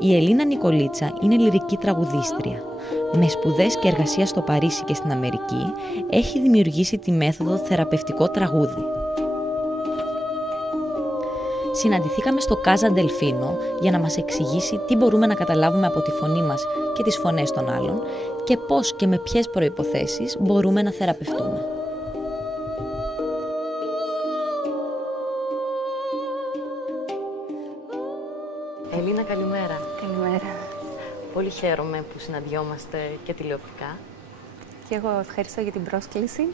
Η Ελίνα Νικολίτσα είναι λυρική τραγουδίστρια. Με σπουδές και εργασία στο Παρίσι και στην Αμερική, έχει δημιουργήσει τη μέθοδο θεραπευτικό τραγούδι. Συναντηθήκαμε στο Casa Delfino για να μας εξηγήσει τι μπορούμε να καταλάβουμε από τη φωνή μας και τις φωνές των άλλων και πώς και με ποιες προϋποθέσεις μπορούμε να θεραπευτούμε. Ελίνα, καλημέρα. Καλημέρα. Πολύ χαίρομαι που συναντιόμαστε και τηλεοπτικά. Και εγώ ευχαριστώ για την πρόσκληση.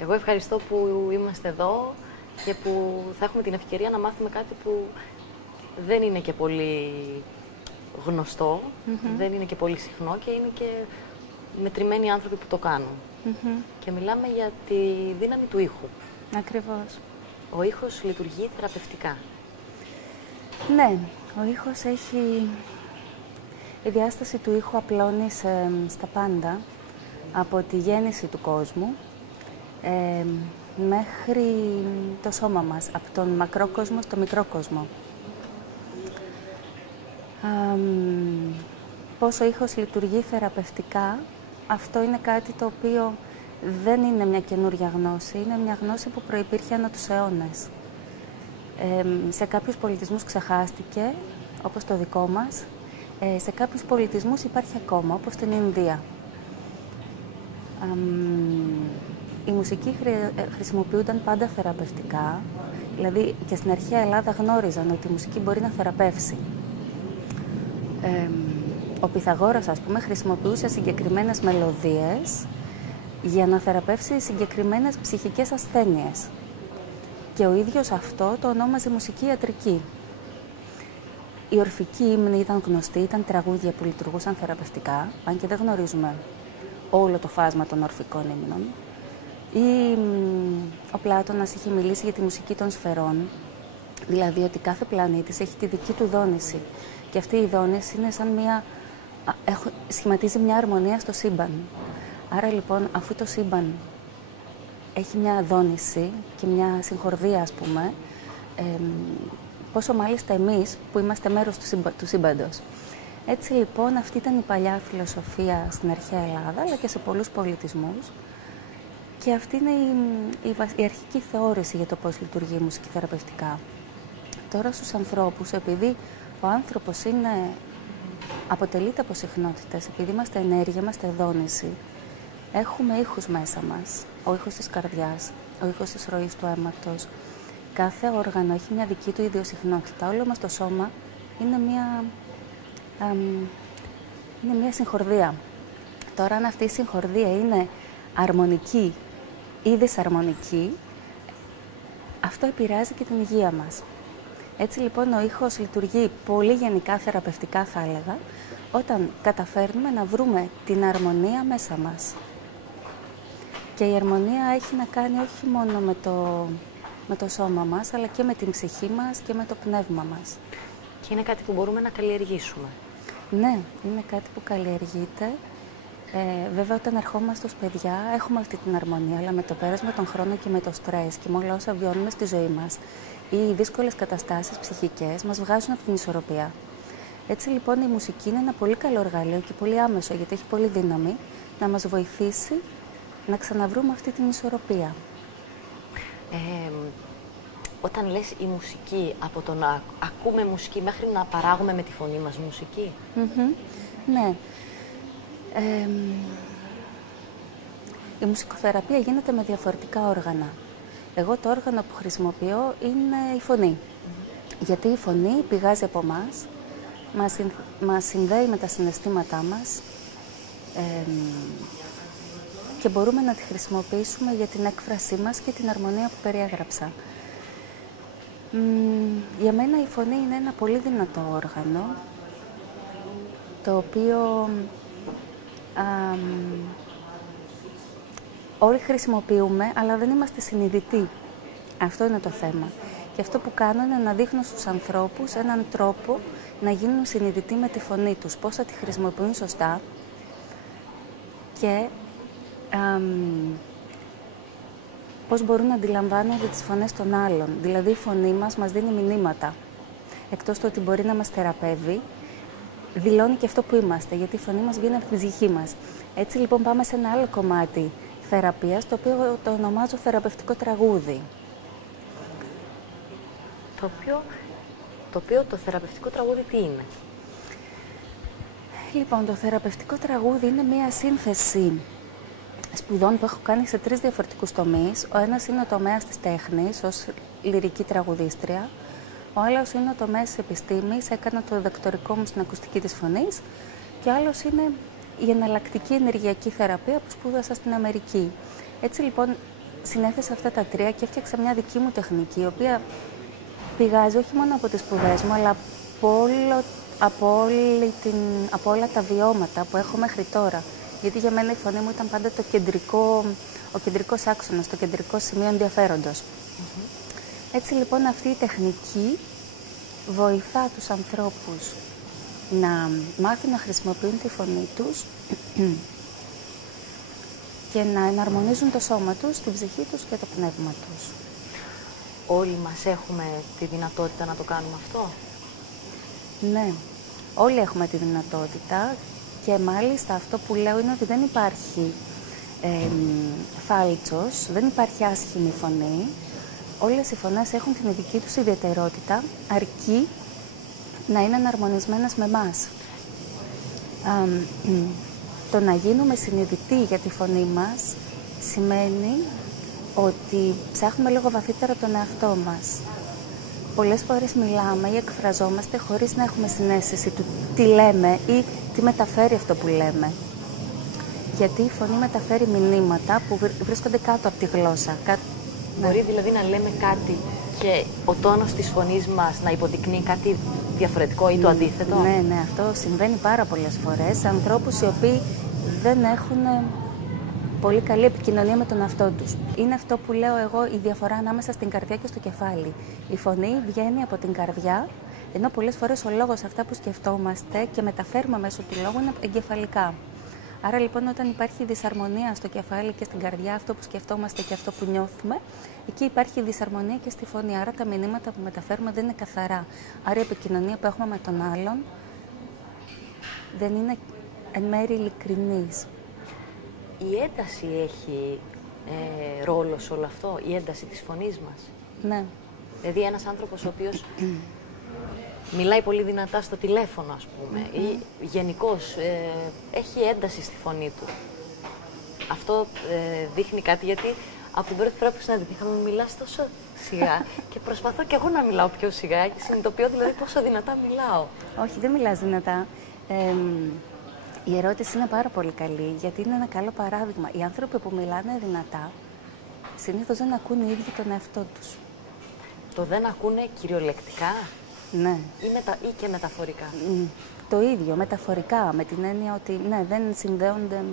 Εγώ ευχαριστώ που είμαστε εδώ και που θα έχουμε την ευκαιρία να μάθουμε κάτι που δεν είναι και πολύ γνωστό, δεν είναι και πολύ συχνό και είναι και μετρημένοι άνθρωποι που το κάνουν. Και μιλάμε για τη δύναμη του ήχου. Ακριβώς. Ο ήχος λειτουργεί θεραπευτικά. Ναι, ο ήχος έχει... Η διάσταση του ήχου απλώνει στα πάντα, από τη γέννηση του κόσμου μέχρι το σώμα μας, από τον μακρό κόσμο στο μικρό κόσμο. Πώς ο ήχος λειτουργεί θεραπευτικά, αυτό είναι κάτι το οποίο δεν είναι μια καινούρια γνώση, είναι μια γνώση που προϋπήρχε ανά τους αιώνες. Σε κάποιους πολιτισμούς ξεχάστηκε, όπως το δικό μας, σε κάποιους πολιτισμούς υπάρχει ακόμα, όπως στην Ινδία. Η μουσική χρησιμοποιούνταν πάντα θεραπευτικά, δηλαδή και στην αρχαία Ελλάδα γνώριζαν ότι η μουσική μπορεί να θεραπεύσει. Ο Πυθαγόρας, ας πούμε, χρησιμοποιούσε συγκεκριμένες μελωδίες για να θεραπεύσει συγκεκριμένες ψυχικές ασθένειες. Και ο ίδιος αυτό το ονόμαζε μουσική ιατρική. Οι ορφικοί ύμνοι ήταν γνωστοί, ήταν τραγούδια που λειτουργούσαν θεραπευτικά, αν και δεν γνωρίζουμε όλο το φάσμα των ορφικών ύμνων. Ο Πλάτωνας είχε μιλήσει για τη μουσική των σφαιρών, δηλαδή ότι κάθε πλανήτης έχει τη δική του δόνηση. Και αυτή η δόνηση είναι σαν σχηματίζει μια αρμονία στο σύμπαν. Άρα λοιπόν, αφού το σύμπαν έχει μια δόνηση και μια συγχορδία, ας πούμε, πόσο μάλιστα εμείς που είμαστε μέρος του σύμπαντος. Έτσι λοιπόν αυτή ήταν η παλιά φιλοσοφία στην αρχαία Ελλάδα, αλλά και σε πολλούς πολιτισμούς. Και αυτή είναι η αρχική θεώρηση για το πώς λειτουργεί η μουσική θεραπευτικά. Τώρα στους ανθρώπους, επειδή ο άνθρωπος αποτελείται από συχνότητες, επειδή είμαστε ενέργεια, είμαστε δόνηση, έχουμε ήχους μέσα μας. Ο ήχος της καρδιάς, ο ήχος της ροής του αίματος. Κάθε όργανο έχει μια δική του ιδιοσυχνότητα. Όλο μας το σώμα είναι μια συγχορδία. Τώρα, αν αυτή η συγχορδία είναι αρμονική ή δυσαρμονική, αυτό επηρεάζει και την υγεία μας. Έτσι λοιπόν ο ήχος λειτουργεί πολύ γενικά θεραπευτικά, θα έλεγα, όταν καταφέρνουμε να βρούμε την αρμονία μέσα μας. Και η αρμονία έχει να κάνει όχι μόνο με το σώμα μας, αλλά και με την ψυχή μας και με το πνεύμα μας. Και είναι κάτι που μπορούμε να καλλιεργήσουμε. Ναι, είναι κάτι που καλλιεργείται. Βέβαια, όταν ερχόμαστε ως παιδιά, έχουμε αυτή την αρμονία, αλλά με το πέρασμα των χρόνων και με το στρες και με όλα όσα βιώνουμε στη ζωή μας, οι δύσκολες καταστάσεις ψυχικές μας βγάζουν από την ισορροπία. Έτσι λοιπόν η μουσική είναι ένα πολύ καλό εργαλείο και πολύ άμεσο, γιατί έχει πολύ δύναμη να μας βοηθήσει να ξαναβρούμε αυτή την ισορροπία. Όταν λες η μουσική, από το να ακούμε μουσική μέχρι να παράγουμε με τη φωνή μας μουσική. Ναι. Η μουσικοθεραπεία γίνεται με διαφορετικά όργανα. Εγώ το όργανο που χρησιμοποιώ είναι η φωνή. Γιατί η φωνή πηγάζει από εμάς, μας συνδέει με τα συναισθήματά μας και μπορούμε να τη χρησιμοποιήσουμε για την έκφρασή μας και την αρμονία που περιέγραψα. Για μένα η φωνή είναι ένα πολύ δυνατό όργανο, το οποίο όλοι χρησιμοποιούμε, αλλά δεν είμαστε συνειδητοί. Αυτό είναι το θέμα. Και αυτό που κάνω είναι να δείχνω στους ανθρώπους έναν τρόπο να γίνουν συνειδητοί με τη φωνή τους, πώς θα τη χρησιμοποιούν σωστά και πώς μπορούν να αντιλαμβάνονται τις φωνές των άλλων. Δηλαδή η φωνή μας δίνει μηνύματα. Εκτός του ότι μπορεί να μας θεραπεύει, δηλώνει και αυτό που είμαστε, γιατί η φωνή μας βγαίνει από την ψυχή μας. Έτσι λοιπόν πάμε σε ένα άλλο κομμάτι θεραπείας, το οποίο το ονομάζω θεραπευτικό τραγούδι. Το οποίο το θεραπευτικό τραγούδι τι είναι? Λοιπόν, το θεραπευτικό τραγούδι είναι μία σύνθεση σπουδών που έχω κάνει σε 3 διαφορετικούς τομείς. Ο ένας είναι ο τομέας της τέχνης, ως λυρική τραγουδίστρια. Ο άλλος είναι ο τομέας της επιστήμης, έκανα το διδακτορικό μου στην ακουστική της φωνής. Και ο άλλος είναι η εναλλακτική ενεργειακή θεραπεία που σπούδασα στην Αμερική. Έτσι λοιπόν συνέθεσα αυτά τα 3 και έφτιαξα μια δική μου τεχνική, η οποία πηγάζει όχι μόνο από τις σπουδές μου, αλλά από όλα τα βιώματα που έχω μέχρι τώρα. Γιατί για μένα η φωνή μου ήταν πάντα ο κεντρικός άξονας, το κεντρικό σημείο ενδιαφέροντος. Έτσι λοιπόν αυτή η τεχνική βοηθά τους ανθρώπους να μάθουν να χρησιμοποιούν τη φωνή τους και να εναρμονίζουν το σώμα τους, την ψυχή τους και το πνεύμα τους. Όλοι μας έχουμε τη δυνατότητα να το κάνουμε αυτό? Ναι, όλοι έχουμε τη δυνατότητα και μάλιστα αυτό που λέω είναι ότι δεν υπάρχει φάλτσος, δεν υπάρχει άσχημη φωνή. Όλες οι φωνές έχουν την δική τους ιδιαιτερότητα, αρκεί να είναι εναρμονισμένες με εμάς. Το να γίνουμε συνειδητοί για τη φωνή μας σημαίνει ότι ψάχνουμε λίγο βαθύτερα τον εαυτό μας. Πολλές φορές μιλάμε ή εκφραζόμαστε χωρίς να έχουμε συναίσθηση του τι λέμε ή τι μεταφέρει αυτό που λέμε. Γιατί η φωνή μεταφέρει μηνύματα που βρίσκονται κάτω από τη γλώσσα. Μπορεί δηλαδή να λέμε κάτι και ο τόνος της φωνής μας να υποδεικνύει κάτι διαφορετικό ή το αντίθετο? Ναι, αυτό συμβαίνει πάρα πολλές φορές σε ανθρώπους οι οποίοι δεν έχουν πολύ καλή επικοινωνία με τον εαυτό τους. Είναι αυτό που λέω εγώ, η διαφορά ανάμεσα στην καρδιά και στο κεφάλι. Η φωνή βγαίνει από την καρδιά, ενώ πολλές φορές ο λόγος, αυτά που σκεφτόμαστε και μεταφέρουμε μέσω του λόγου, είναι εγκεφαλικά. Άρα λοιπόν όταν υπάρχει δυσαρμονία στο κεφάλι και στην καρδιά, αυτό που σκεφτόμαστε και αυτό που νιώθουμε, εκεί υπάρχει δυσαρμονία και στη φωνή. Άρα τα μηνύματα που μεταφέρουμε δεν είναι καθαρά. Άρα η επικοινωνία που έχουμε με τον άλλον δεν είναι εν μέρει ειλικρινής. Η ένταση έχει ρόλο σε όλο αυτό, η ένταση της φωνής μας? Ναι. Δηλαδή ένας άνθρωπος ο οποίος μιλάει πολύ δυνατά στο τηλέφωνο, ας πούμε, ή γενικώς έχει ένταση στη φωνή του. Αυτό δείχνει κάτι, γιατί από την πρώτη φορά που συναντηθήκαμε μιλάς τόσο σιγά και προσπαθώ κι εγώ να μιλάω πιο σιγά και συνειδητοποιώ δηλαδή πόσο δυνατά μιλάω. Όχι, δεν μιλάς δυνατά. Η ερώτηση είναι πάρα πολύ καλή, γιατί είναι ένα καλό παράδειγμα. Οι άνθρωποι που μιλάνε δυνατά συνήθως δεν ακούν οι ίδιοι τον εαυτό τους. Το δεν ακούνε κυριολεκτικά? Ναι. Ή και μεταφορικά? Το ίδιο, μεταφορικά, με την έννοια ότι ναι, δεν συνδέονται,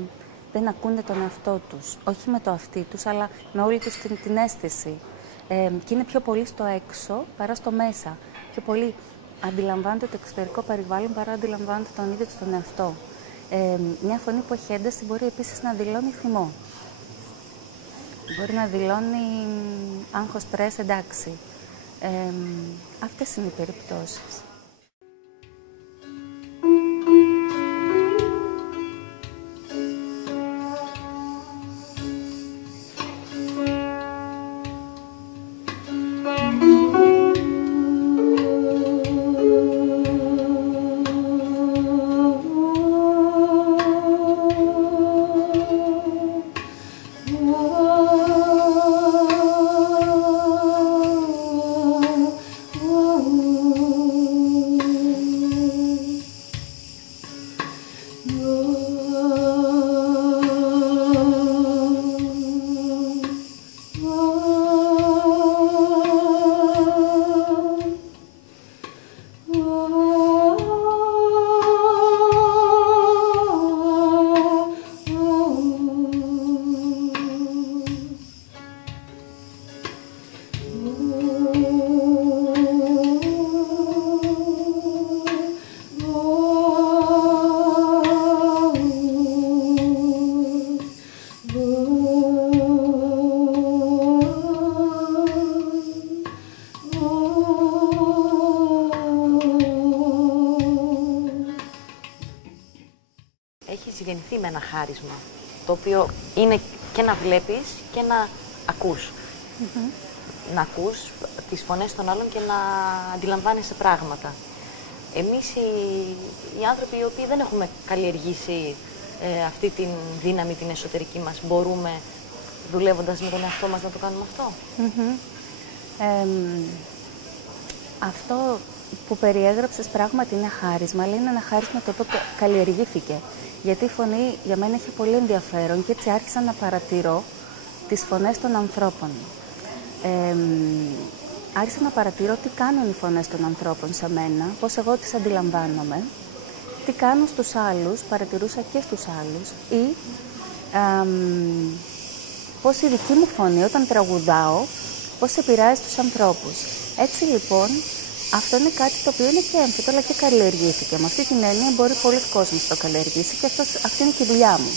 δεν ακούνε τον εαυτό τους. Όχι με το αυτί τους, αλλά με όλη τους την αίσθηση. Και είναι πιο πολύ στο έξω παρά στο μέσα. Πιο πολύ αντιλαμβάνονται το εξωτερικό περιβάλλον παρά αντιλαμβάνονται τον ίδιο τον εαυτό. Μια φωνή που έχει ένταση μπορεί επίσης να δηλώνει θυμό. Μπορεί να δηλώνει άγχος, στρες, εντάξει. Αυτές είναι οι περιπτώσεις. έχεις γεννηθεί με ένα χάρισμα, το οποίο είναι και να βλέπεις και να ακούς. Να ακούς τις φωνές των άλλων και να αντιλαμβάνεσαι πράγματα. Εμείς οι άνθρωποι οι οποίοι δεν έχουμε καλλιεργήσει αυτή την δύναμη, την εσωτερική μας, μπορούμε δουλεύοντας με τον εαυτό μας να το κάνουμε αυτό. Αυτό που περιέγραψες πράγματι είναι χάρισμα, αλλά είναι ένα χάρισμα το οποίο καλλιεργήθηκε. Γιατί η φωνή για μένα έχει πολύ ενδιαφέρον και έτσι άρχισα να παρατηρώ τις φωνές των ανθρώπων. Άρχισα να παρατηρώ τι κάνουν οι φωνές των ανθρώπων σε μένα, πώς εγώ τις αντιλαμβάνομαι, τι κάνουν στους άλλους, παρατηρούσα και στους άλλους, ή πώς η δική μου φωνή όταν τραγουδάω, πώς επηρεάζει τους ανθρώπους. Έτσι λοιπόν, αυτό είναι κάτι το οποίο είναι και έμφυτο, αλλά και καλλιεργήθηκε. Με αυτή την έννοια μπορεί πολλοί κόσμος να το καλλιεργήσει και αυτή είναι και η δουλειά μου.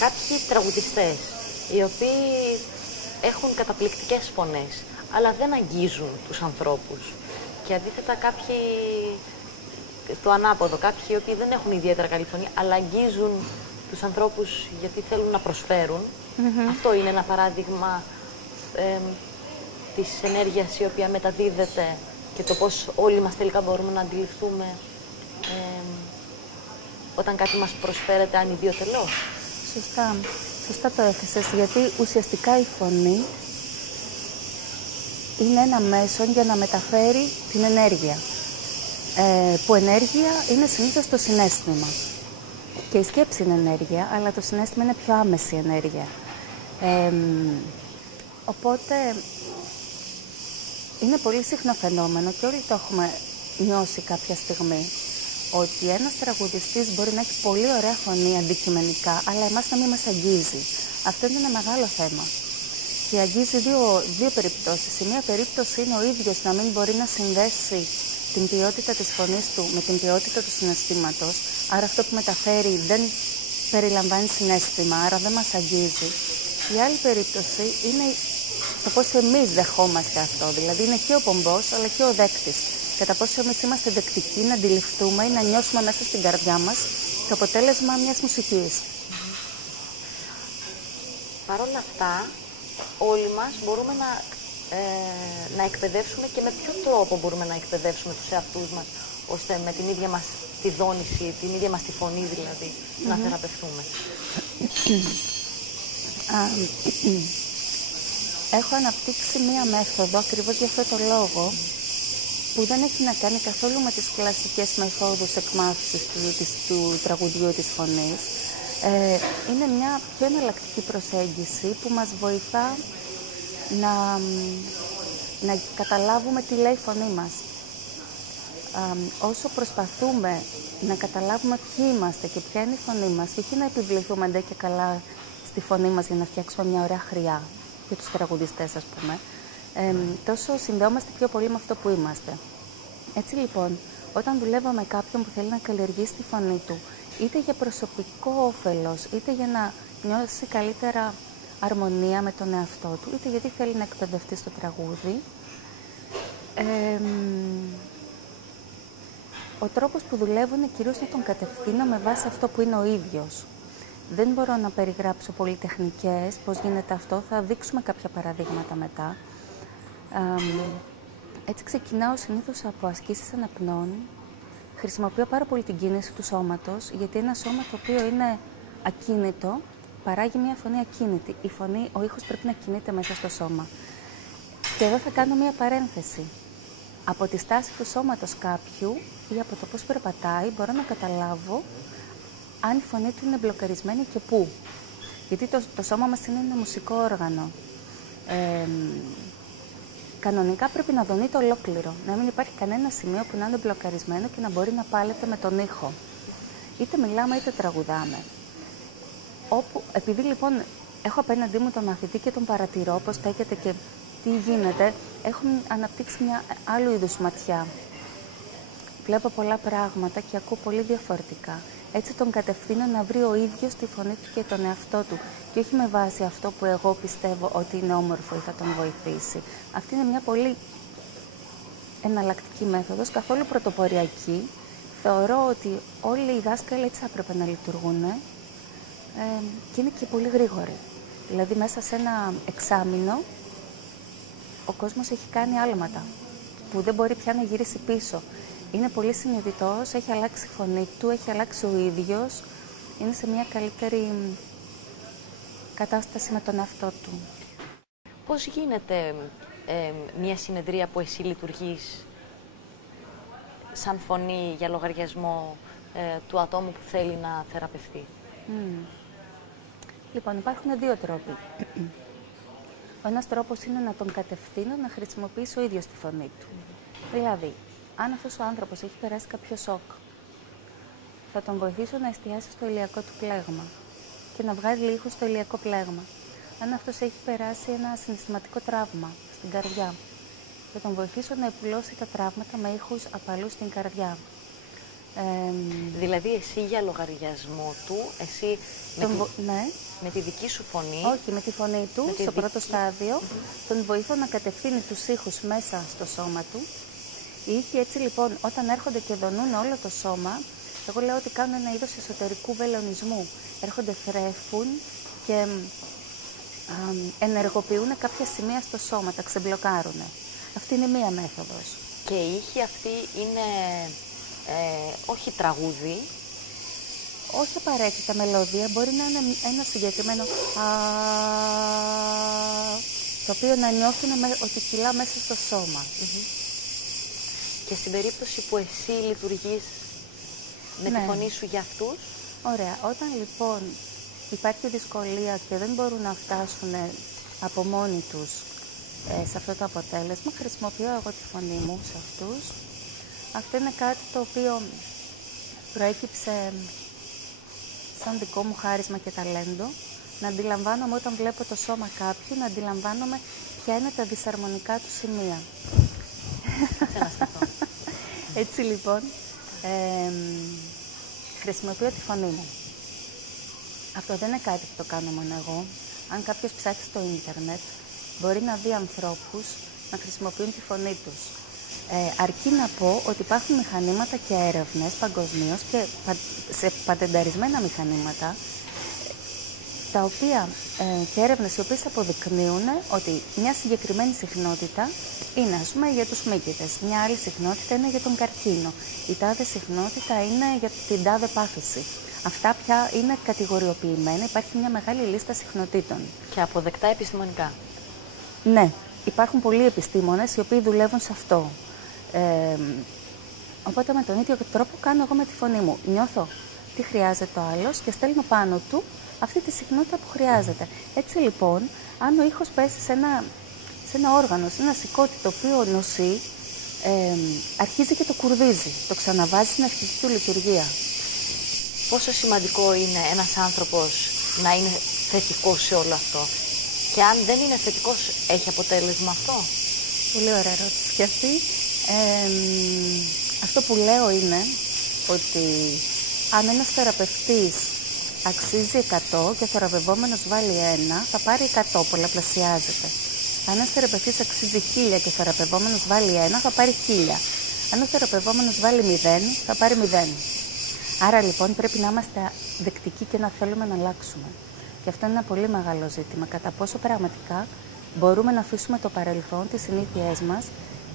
Κάποιοι τραγουδιστές, οι οποίοι έχουν καταπληκτικές φωνές, αλλά δεν αγγίζουν τους ανθρώπους. Και αντίθετα κάποιοι, το ανάποδο, κάποιοι οι οποίοι δεν έχουν ιδιαίτερα καλή φωνή, αλλά αγγίζουν τους ανθρώπους γιατί θέλουν να προσφέρουν. Αυτό είναι ένα παράδειγμα της ενέργειας η οποία μεταδίδεται και το πώς όλοι μας τελικά μπορούμε να αντιληφθούμε όταν κάτι μας προσφέρεται ανιδιοτελώς. Σωστά. Σωστά το έθεσες, γιατί ουσιαστικά η φωνή είναι ένα μέσο για να μεταφέρει την ενέργεια. Που ενέργεια είναι συνήθως το συναίσθημα. Και η σκέψη είναι ενέργεια, αλλά το συναίσθημα είναι πιο άμεση ενέργεια. Οπότε είναι πολύ συχνό φαινόμενο και όλοι το έχουμε νιώσει κάποια στιγμή, ότι ένας τραγουδιστής μπορεί να έχει πολύ ωραία φωνή αντικειμενικά, αλλά εμάς να μην μας αγγίζει. Αυτό είναι ένα μεγάλο θέμα. Και αγγίζει δύο περιπτώσεις. Η μία περίπτωση είναι ο ίδιος να μην μπορεί να συνδέσει την ποιότητα της φωνής του με την ποιότητα του συναισθήματος, άρα αυτό που μεταφέρει δεν περιλαμβάνει συναίσθημα, άρα δεν μας αγγίζει. Η άλλη περίπτωση είναι το πώς εμείς δεχόμαστε αυτό, δηλαδή είναι και ο πομπός αλλά και ο δέκτης. Κατά πόσο εμείς είμαστε δεκτικοί να αντιληφθούμε ή να νιώσουμε μέσα στην καρδιά μας το αποτέλεσμα μιας μουσικής. Παρ' όλα αυτά, όλοι μας μπορούμε να εκπαιδεύσουμε και με ποιο τρόπο μπορούμε να εκπαιδεύσουμε τους εαυτούς μας, ώστε με την ίδια μας τη δόνηση, την ίδια μας τη φωνή δηλαδή, να θεραπευτούμε. Έχω αναπτύξει μία μέθοδο ακριβώς για αυτό το λόγο, που δεν έχει να κάνει καθόλου με τις κλασικές μεθόδους εκμάθησης του τραγουδιού της φωνής. Είναι μια πιο εναλλακτική προσέγγιση που μας βοηθά να καταλάβουμε τι λέει η φωνή μας. Όσο προσπαθούμε να καταλάβουμε ποιοι είμαστε και ποια είναι η φωνή μας, και όχι να επιβληθούμε ντε και καλά στη φωνή μας για να φτιάξουμε μια ωραία χρειά για τους τραγουδιστές, ας πούμε, τόσο συνδεόμαστε πιο πολύ με αυτό που είμαστε. Έτσι λοιπόν, όταν δουλεύω με κάποιον που θέλει να καλλιεργήσει τη φωνή του, είτε για προσωπικό όφελος, είτε για να νιώσει καλύτερα αρμονία με τον εαυτό του, είτε γιατί θέλει να εκπαιδευτεί στο τραγούδι, ο τρόπος που δουλεύω είναι κυρίως να τον κατευθύνω με βάση αυτό που είναι ο ίδιος. Δεν μπορώ να περιγράψω πολυτεχνικές, πώς γίνεται αυτό, θα δείξουμε κάποια παραδείγματα μετά. Έτσι ξεκινάω συνήθως από ασκήσεις αναπνών. Χρησιμοποιώ πάρα πολύ την κίνηση του σώματος, γιατί ένα σώμα το οποίο είναι ακίνητο παράγει μια φωνή ακίνητη. Η φωνή, ο ήχος πρέπει να κινείται μέσα στο σώμα. Και εδώ θα κάνω μια παρένθεση. Από τη στάση του σώματος κάποιου ή από το πώς περπατάει μπορώ να καταλάβω αν η φωνή του είναι μπλοκαρισμένη και πού. Γιατί το σώμα μας είναι ένα μουσικό όργανο. Κανονικά πρέπει να δονείται ολόκληρο, να μην υπάρχει κανένα σημείο που να είναι μπλοκαρισμένο και να μπορεί να πάλεται με τον ήχο. Είτε μιλάμε είτε τραγουδάμε. Επειδή λοιπόν έχω απέναντί μου τον μαθητή και τον παρατηρώ πώς στέκεται και τι γίνεται, έχω αναπτύξει μια άλλου είδους ματιά. Βλέπω πολλά πράγματα και ακούω πολύ διαφορετικά. Έτσι τον κατευθύνω να βρει ο ίδιος τη φωνή του και τον εαυτό του και όχι με βάση αυτό που εγώ πιστεύω ότι είναι όμορφο ή θα τον βοηθήσει. Αυτή είναι μια πολύ εναλλακτική μέθοδος, καθόλου πρωτοποριακή. θεωρώ ότι όλοι οι δάσκαλοι έτσι θα έπρεπε να λειτουργούν και είναι και πολύ γρήγοροι. Δηλαδή μέσα σε ένα εξάμηνο ο κόσμος έχει κάνει άλματα που δεν μπορεί πια να γυρίσει πίσω. Είναι πολύ συνειδητός, έχει αλλάξει η φωνή του, έχει αλλάξει ο ίδιος, είναι σε μια καλύτερη κατάσταση με τον εαυτό του. Πώς γίνεται μια συνεδρία που εσύ λειτουργείς σαν φωνή για λογαριασμό του ατόμου που θέλει να θεραπευτεί? Λοιπόν, υπάρχουν δύο τρόποι. Ο ένας τρόπος είναι να τον κατευθύνω να χρησιμοποιήσει ο ίδιος τη φωνή του. Δηλαδή, αν αυτός ο άνθρωπος έχει περάσει κάποιο σοκ, θα τον βοηθήσω να εστιάσει στο ηλιακό του πλέγμα και να βγάζει ήχους στο ηλιακό πλέγμα. Αν αυτός έχει περάσει ένα συναισθηματικό τραύμα στην καρδιά, θα τον βοηθήσω να επουλώσει τα τραύματα με ήχους απαλούς στην καρδιά. Δηλαδή εσύ για λογαριασμό του, εσύ με τη δική σου φωνή... Όχι, με τη φωνή του, στο πρώτο στάδιο, τον βοηθώ να κατευθύνει τους ήχους μέσα στο σώμα του. Οι ήχοι έτσι λοιπόν όταν έρχονται και δονούν όλο το σώμα, εγώ λέω ότι κάνουν ένα είδος εσωτερικού βελονισμού. Έρχονται, θρέφουν και ενεργοποιούν κάποια σημεία στο σώμα, τα ξεμπλοκάρουν. Αυτή είναι μία μέθοδος. Και η ήχη αυτή είναι όχι τραγούδι. Όχι απαραίτητα μελωδία, μπορεί να είναι ένα συγκεκριμένο το οποίο να νιώθουν ότι κυλά μέσα στο σώμα. Και στην περίπτωση που εσύ λειτουργείς με τη φωνή σου για αυτούς. Ωραία. Όταν λοιπόν υπάρχει δυσκολία και δεν μπορούν να φτάσουν από μόνοι τους σε αυτό το αποτέλεσμα, χρησιμοποιώ εγώ τη φωνή μου σε αυτούς. Αυτό είναι κάτι το οποίο προέκυψε σαν δικό μου χάρισμα και ταλέντο, να αντιλαμβάνομαι όταν βλέπω το σώμα κάποιου, να αντιλαμβάνομαι ποια είναι τα δυσαρμονικά του σημεία. Έτσι λοιπόν, χρησιμοποιώ τη φωνή μου. Αυτό δεν είναι κάτι που το κάνω μόνο εγώ. Αν κάποιος ψάξει στο ίντερνετ, μπορεί να δει ανθρώπους να χρησιμοποιούν τη φωνή τους. Αρκεί να πω ότι υπάρχουν μηχανήματα και έρευνες παγκοσμίως και σε πατενταρισμένα μηχανήματα, τα οποία και έρευνες οι οποίες αποδεικνύουν ότι μια συγκεκριμένη συχνότητα είναι, ας πούμε, για τους μύκητες, μια άλλη συχνότητα είναι για τον καρκίνο, η τάδε συχνότητα είναι για την τάδε πάθηση. Αυτά πια είναι κατηγοριοποιημένα, υπάρχει μια μεγάλη λίστα συχνοτήτων. Και αποδεκτά επιστημονικά. Ναι, υπάρχουν πολλοί επιστήμονες οι οποίοι δουλεύουν σε αυτό. Οπότε με τον ίδιο τρόπο κάνω εγώ με τη φωνή μου. Νιώθω τι χρειάζεται ο άλλος και στέλνω πάνω του αυτή τη συχνότητα που χρειάζεται. Έτσι λοιπόν, αν ο ήχος πέσει σε ένα όργανο, σε ένα σηκώτη το οποίο νοσεί, αρχίζει και το κουρδίζει, το ξαναβάζει στην αρχική του λειτουργία. Πόσο σημαντικό είναι ένας άνθρωπος να είναι θετικός σε όλο αυτό? Και αν δεν είναι θετικός, έχει αποτέλεσμα αυτό? Πολύ ωραία ερώτηση και αυτή. Αυτό που λέω είναι ότι αν ένας θεραπευτής αξίζει 100 και ο θεραπευόμενος βάλει 1, θα πάρει 100, πολλαπλασιάζεται. Αν ένας θεραπευτής αξίζει 1000 και ο θεραπευόμενος βάλει 1, θα πάρει 1000. Αν ο θεραπευόμενος βάλει 0, θα πάρει 0. Άρα λοιπόν πρέπει να είμαστε δεκτικοί και να θέλουμε να αλλάξουμε. Και αυτό είναι ένα πολύ μεγάλο ζήτημα. Κατά πόσο πραγματικά μπορούμε να αφήσουμε το παρελθόν, τις συνήθειές μας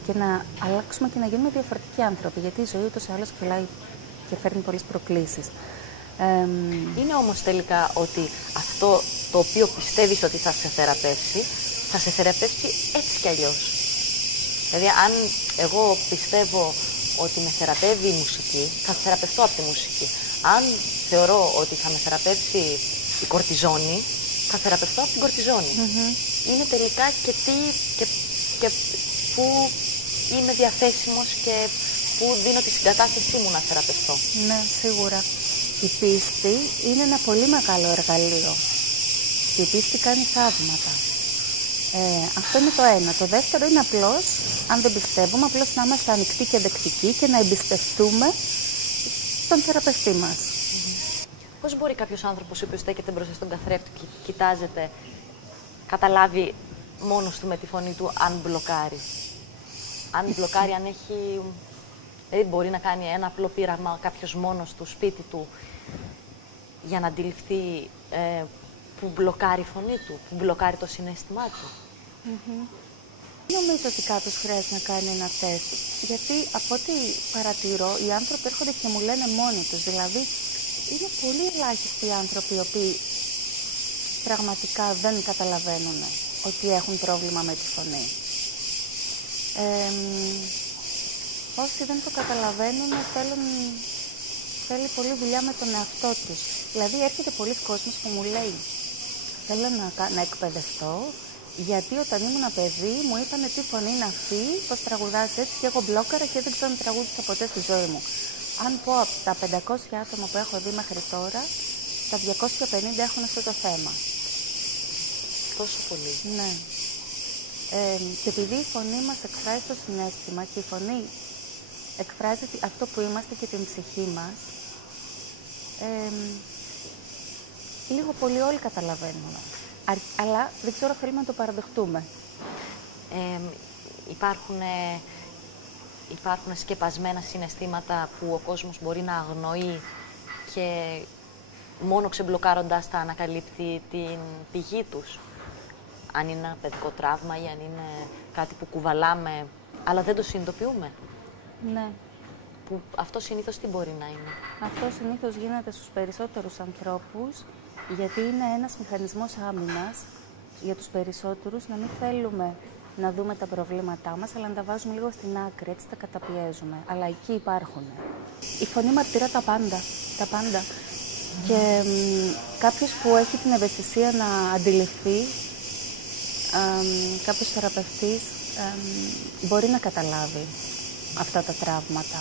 και να αλλάξουμε και να γίνουμε διαφορετικοί άνθρωποι. Γιατί η ζωή ούτως ή άλλως κυλάει και φέρνει πολλές προκλήσεις. Είναι όμως τελικά ότι αυτό το οποίο πιστεύεις ότι θα σε θεραπεύσει, θα σε θεραπεύσει έτσι κι αλλιώς. Δηλαδή, αν εγώ πιστεύω ότι με θεραπεύει η μουσική, θα θεραπευτώ από τη μουσική. Αν θεωρώ ότι θα με θεραπεύσει η κορτιζόνη, θα θεραπευτώ από την κορτιζόνη. Είναι τελικά και τι και πού είμαι διαθέσιμος και πού δίνω τη συγκατάθεσή μου να θεραπευτώ. Ναι, σίγουρα. Η πίστη είναι ένα πολύ μεγάλο εργαλείο. Η πίστη κάνει θαύματα. Αυτό είναι το ένα. Το δεύτερο είναι απλώς, αν δεν πιστεύουμε, απλώς να είμαστε ανοιχτοί και δεκτικοί και να εμπιστευτούμε τον θεραπευτή μας. Πώς μπορεί κάποιος άνθρωπος ο οποίος στέκεται μπροστά στον καθρέφτη και κοιτάζεται, καταλάβει μόνος του με τη φωνή του αν μπλοκάρει? Αν μπλοκάρει, αν έχει Δηλαδή, μπορεί να κάνει ένα απλό πείραμα κάποιος μόνος του, σπίτι του, για να αντιληφθεί που μπλοκάρει η φωνή του, που μπλοκάρει το συναίσθημά του. Νομίζω ότι κάποιος χρειάζεται να κάνει ένα τεστ. Γιατί από ό,τι παρατηρώ, οι άνθρωποι έρχονται και μου λένε μόνοι τους. Δηλαδή, είναι πολύ ελάχιστοι οι άνθρωποι οι οποίοι πραγματικά δεν καταλαβαίνουν ότι έχουν πρόβλημα με τη φωνή. Όσοι δεν το καταλαβαίνουν, θέλει πολλή δουλειά με τον εαυτό τους. Δηλαδή, έρχεται πολλοί κόσμος που μου λέει, θέλω να εκπαιδευτώ, γιατί όταν ήμουν παιδί μου είπανε τι φωνή είναι αυτή, πως τραγουδάς έτσι, και εγώ μπλόκαρα και δεν ξέρω να τραγούδισα ποτέ στη ζωή μου. Αν πω από τα 500 άτομα που έχω δει μέχρι τώρα, τα 250 έχουν αυτό το θέμα. Τόσο πολύ. Ναι. Και επειδή η φωνή μας εκφράζει το συναίσθημα και η φωνή εκφράζει αυτό που είμαστε και την ψυχή μας, λίγο πολύ όλοι καταλαβαίνουμε. Αλλά δεν ξέρω, θέλουμε να το παραδεχτούμε. Υπάρχουν σκεπασμένα συναισθήματα που ο κόσμος μπορεί να αγνοεί και μόνο ξεμπλοκάροντας τα ανακαλύπτει την πηγή τους. Αν είναι ένα παιδικό τραύμα ή αν είναι κάτι που κουβαλάμε, αλλά δεν το συνειδητοποιούμε. Ναι. Που αυτό συνήθως τι μπορεί να είναι? Αυτό συνήθως γίνεται στους περισσότερους ανθρώπους, γιατί είναι ένας μηχανισμός άμυνας για τους περισσότερους, να μην θέλουμε να δούμε τα προβλήματά μας, αλλά να τα βάζουμε λίγο στην άκρη, έτσι τα καταπιέζουμε. Αλλά εκεί υπάρχουν. Η φωνή μαρτυρά τα πάντα. Τα πάντα. Και κάποιος που έχει την ευαισθησία να αντιληφθεί, κάποιος θεραπευτής, μπορεί να καταλάβει αυτά τα τραύματα.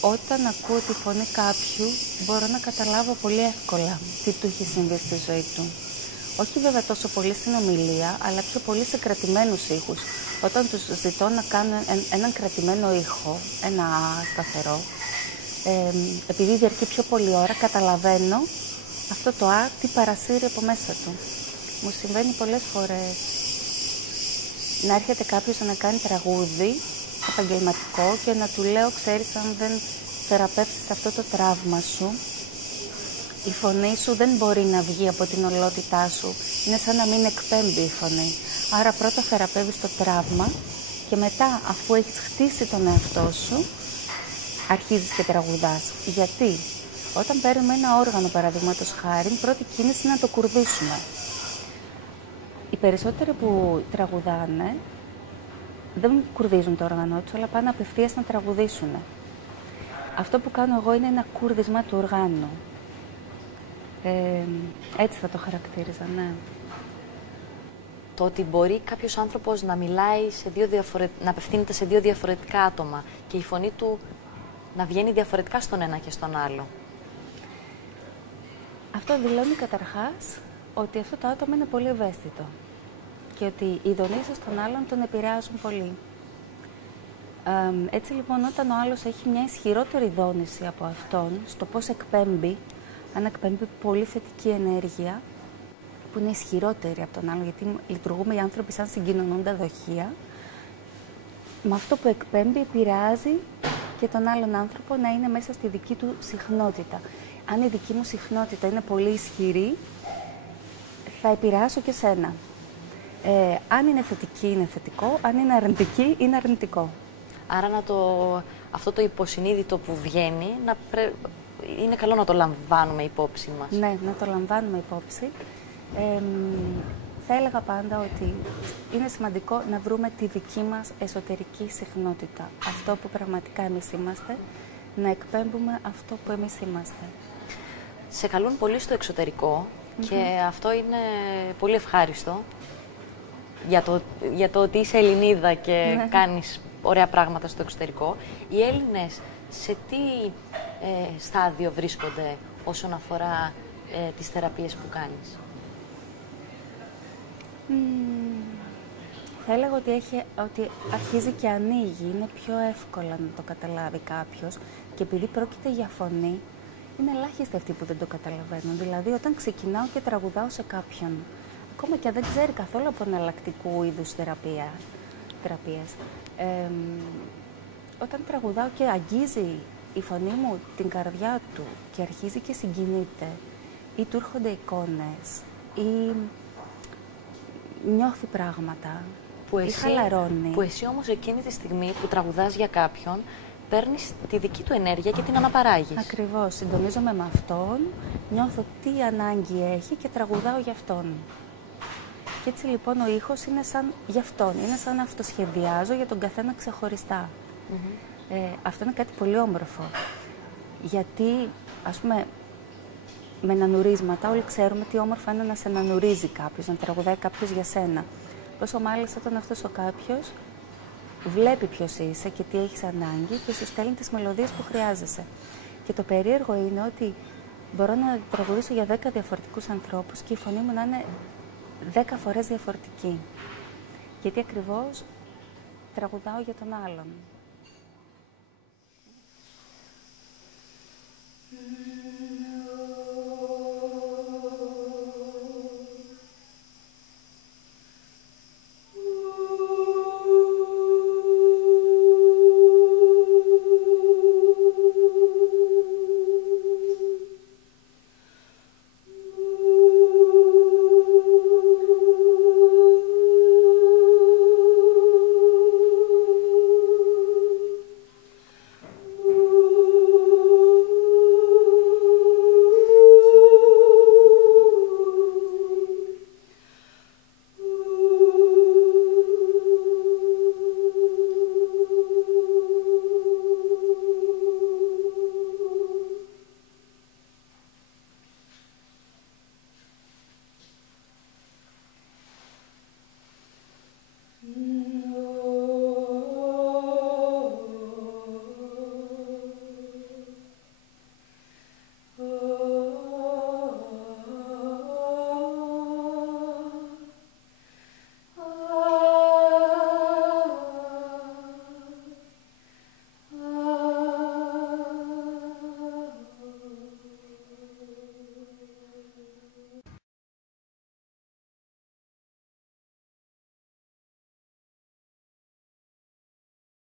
Όταν ακούω τη φωνή κάποιου, μπορώ να καταλάβω πολύ εύκολα τι του έχει συμβεί στη ζωή του. Όχι βέβαια τόσο πολύ στην ομιλία, αλλά πιο πολύ σε κρατημένους ήχους. Όταν τους ζητώ να κάνουν έναν κρατημένο ήχο, ένα σταθερό, επειδή διαρκεί πιο πολλή ώρα, καταλαβαίνω αυτό το «α» τι παρασύρει από μέσα του. Μου συμβαίνει πολλές φορές να έρχεται κάποιος να κάνει τραγούδι επαγγελματικό και να του λέω, ξέρεις, αν δεν θεραπεύσεις αυτό το τραύμα σου, η φωνή σου δεν μπορεί να βγει από την ολότητά σου. Είναι σαν να μην εκπέμπει η φωνή. Άρα πρώτα θεραπεύεις το τραύμα και μετά, αφού έχεις χτίσει τον εαυτό σου, αρχίζεις και τραγουδάς. Γιατί όταν παίρνουμε ένα όργανο, παραδείγματος χάρη, πρώτη κίνηση είναι να το κουρδίσουμε. Οι περισσότεροι που τραγουδάνε δεν κουρδίζουν το όργανο τους, αλλά πάνε απευθείας να τραγουδήσουν. Αυτό που κάνω εγώ είναι ένα κούρδισμα του οργάνου. Έτσι θα το χαρακτήριζα, ναι. Το ότι μπορεί κάποιος άνθρωπος να μιλάει να απευθύνεται σε δύο διαφορετικά άτομα και η φωνή του να βγαίνει διαφορετικά στον ένα και στον άλλο. Αυτό δηλώνει καταρχάς ότι αυτό το άτομο είναι πολύ ευαίσθητο και ότι οι δονήσεις των άλλων τον επηρεάζουν πολύ. Έτσι λοιπόν, όταν ο άλλος έχει μια ισχυρότερη δόνηση από αυτόν, στο πώς εκπέμπει, αν εκπέμπει πολύ θετική ενέργεια, που είναι ισχυρότερη από τον άλλο, γιατί λειτουργούμε οι άνθρωποι σαν συγκοινωνούντα δοχεία, με αυτό που εκπέμπει επηρεάζει και τον άλλον άνθρωπο να είναι μέσα στη δική του συχνότητα. Αν η δική μου συχνότητα είναι πολύ ισχυρή, θα επηρεάσω και σένα. Αν είναι θετική, είναι θετικό. Αν είναι αρνητική, είναι αρνητικό. Άρα αυτό το υποσυνείδητο που βγαίνει, είναι καλό να το λαμβάνουμε υπόψη μας. Ναι, να το λαμβάνουμε υπόψη. Θα έλεγα πάντα ότι είναι σημαντικό να βρούμε τη δική μας εσωτερική συχνότητα. Αυτό που πραγματικά εμείς είμαστε, να εκπέμπουμε αυτό που εμείς είμαστε. Σε καλούν πολύ στο εξωτερικό και αυτό είναι πολύ ευχάριστο για το ότι είσαι Ελληνίδα και κάνεις ωραία πράγματα στο εξωτερικό. Οι Έλληνες σε τι στάδιο βρίσκονται όσον αφορά τις θεραπείες που κάνεις? Θα έλεγα ότι αρχίζει και ανοίγει, είναι πιο εύκολα να το καταλάβει κάποιος και επειδή πρόκειται για φωνή, είναι ελάχιστοι αυτοί που δεν το καταλαβαίνουν. Δηλαδή, όταν ξεκινάω και τραγουδάω σε κάποιον, ακόμα και αν δεν ξέρει καθόλου από εναλλακτικού είδους θεραπεία, θεραπείες. Όταν τραγουδάω και αγγίζει η φωνή μου την καρδιά του και αρχίζει και συγκινείται, ή του έρχονται εικόνες, ή νιώθει πράγματα, ή χαλαρώνει. Που εσύ όμως εκείνη τη στιγμή που τραγουδάς για κάποιον, παίρνεις τη δική του ενέργεια και την αναπαράγεις. Ακριβώς. Συντονίζομαι με αυτόν, νιώθω τι ανάγκη έχει και τραγουδάω για αυτόν. Και έτσι λοιπόν ο ήχος είναι σαν για αυτόν, είναι σαν να αυτοσχεδιάζω για τον καθένα ξεχωριστά. Αυτό είναι κάτι πολύ όμορφο. Γιατί, ας πούμε, με νανουρίσματα όλοι ξέρουμε τι όμορφα είναι να σε νανουρίζει κάποιος, να τραγουδάει κάποιος για σένα. Πόσο μάλιστα όταν αυτός ο κάποιος βλέπει ποιος είσαι και τι έχεις ανάγκη και σου στέλνει τις μελωδίες που χρειάζεσαι. Και το περίεργο είναι ότι μπορώ να τραγουδήσω για 10 διαφορετικούς ανθρώπους και η φωνή μου να είναι 10 φορές διαφορετική. Γιατί ακριβώς τραγουδάω για τον άλλον.